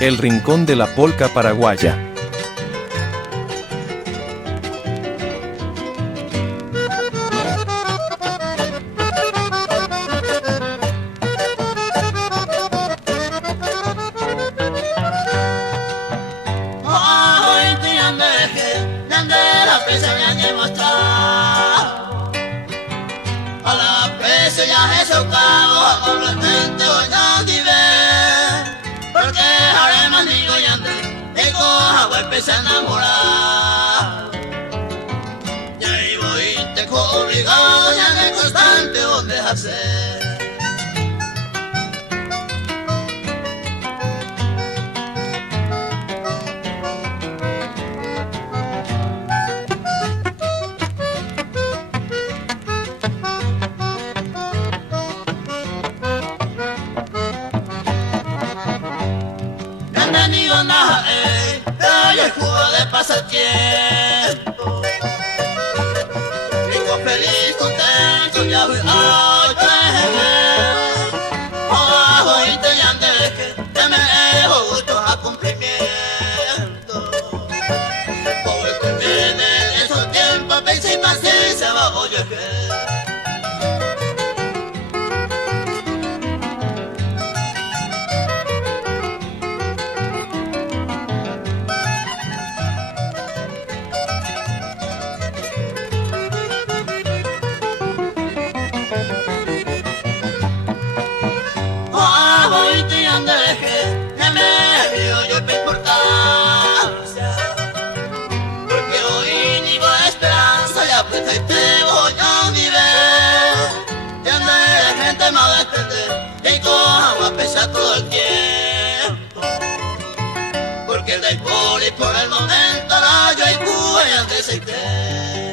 El rincón de la polca paraguaya. Se enamora y ahí voy te obligado ya en el constante donde hacer bienvenido nada el jugo de pasatiempo. Vivo feliz, contento, ya voy a abajo y te llande que me dejo gusto a cumplimiento. Pobre que viene esos tiempos, pensé y paciencia va a oye que todo el tiempo porque el del poli por el momento la yo y Cuba y antes se cree